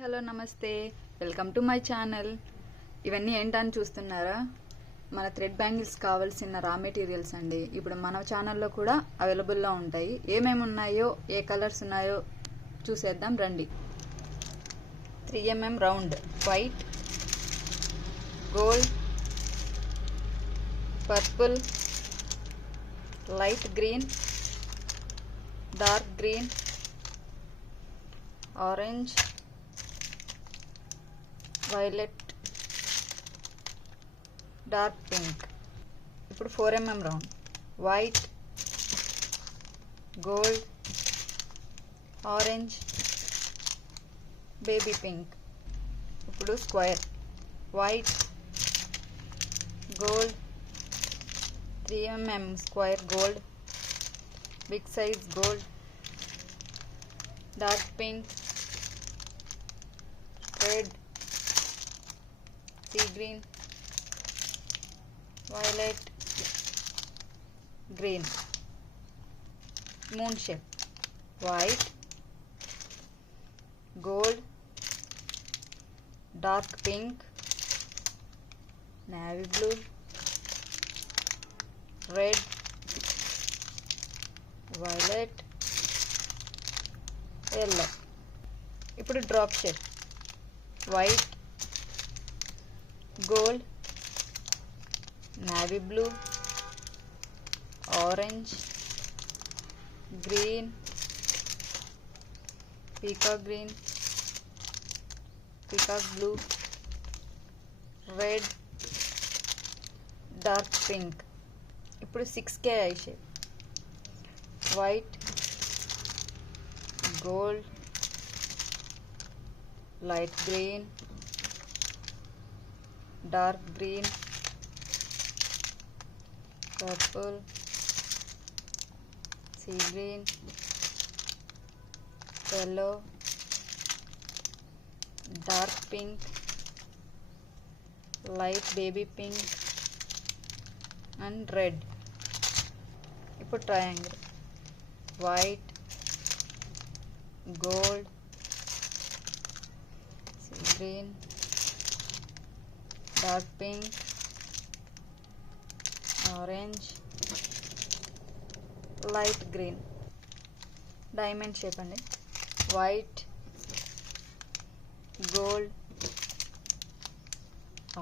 Hello నమస్తే, welcome to my channel. ఇవన్నీ ఏంటని చూస్తున్నారా? మన థ్రెడ్ బ్యాంగిల్స్ కావాల్సిన రా మెటీరియల్స్ అండి. ఇప్పుడు మన ఛానల్లో కూడా అవైలబుల్లో ఉంటాయి. ఏమేమి ఉన్నాయో, ఏ కలర్స్ ఉన్నాయో చూసేద్దాం రండి. 3mm round, white, gold, purple, light green, dark green, orange, violet, dark pink. ఇప్పుడు 4mm round, white, gold, orange, baby pink. ఇప్పుడు square, white, gold, 3mm square gold, big size gold, dark pink, red, sea green, violet, green. Moon shape, white, gold, dark pink, navy blue, red, violet, yellow. ఇప్పుడు drop shape, white, gold, navy blue, orange, green, peacock green, peacock blue, red, dark pink. ఇప్పుడు 6K eye shape, white, gold, light green, dark green, purple, sea green, yellow, dark pink, light baby pink and red. ఇప్పుడు triangle, white, gold, sea green, dark pink, orange, light green. Diamond shape అండి, white, gold,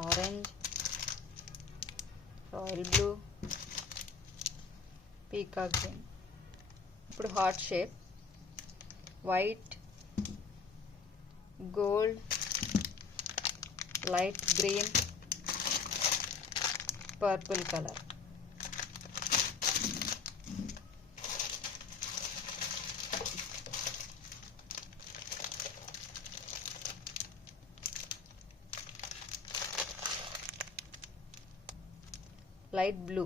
orange, royal blue, peacock green. ఇప్పుడు heart shape, white, gold, light green, purple colour. Light blue.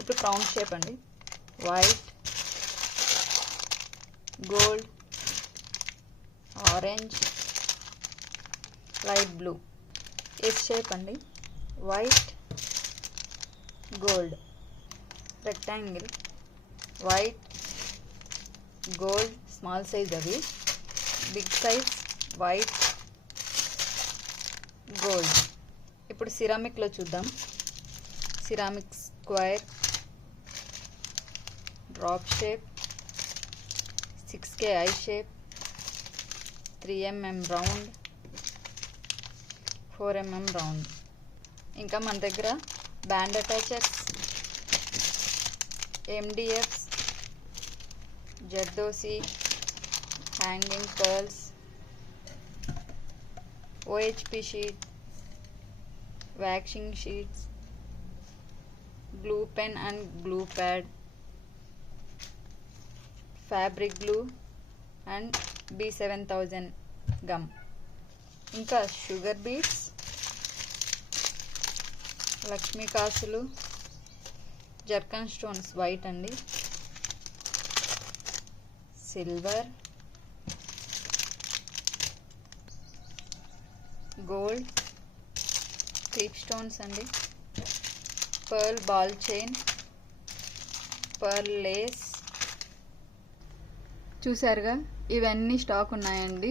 ఇప్పుడు crown shape అండి, white, gold, orange, light blue. S shape అండి, white, gold. Rectangle, white, gold, small size అవి, big size white, gold. ఇప్పుడు సిరామిక్లో చూద్దాం. Ceramic square, drop shape, 6K eye shape, 3mm round, 4mm round. ఇంకా మన దగ్గర band attachers, MDFs, zardozi, hanging pearls, OHP sheet, waxing sheets, glue pen and glue pad, fabric glue and B7000 gum. ఇంకా sugar beads, Lakshmi కాసులు, zircon stones white అండి, silver, gold, clip stones అండి, pearl ball chain, pearl lace. చూసారుగా, ఇవన్నీ stock ఉన్నాయండి.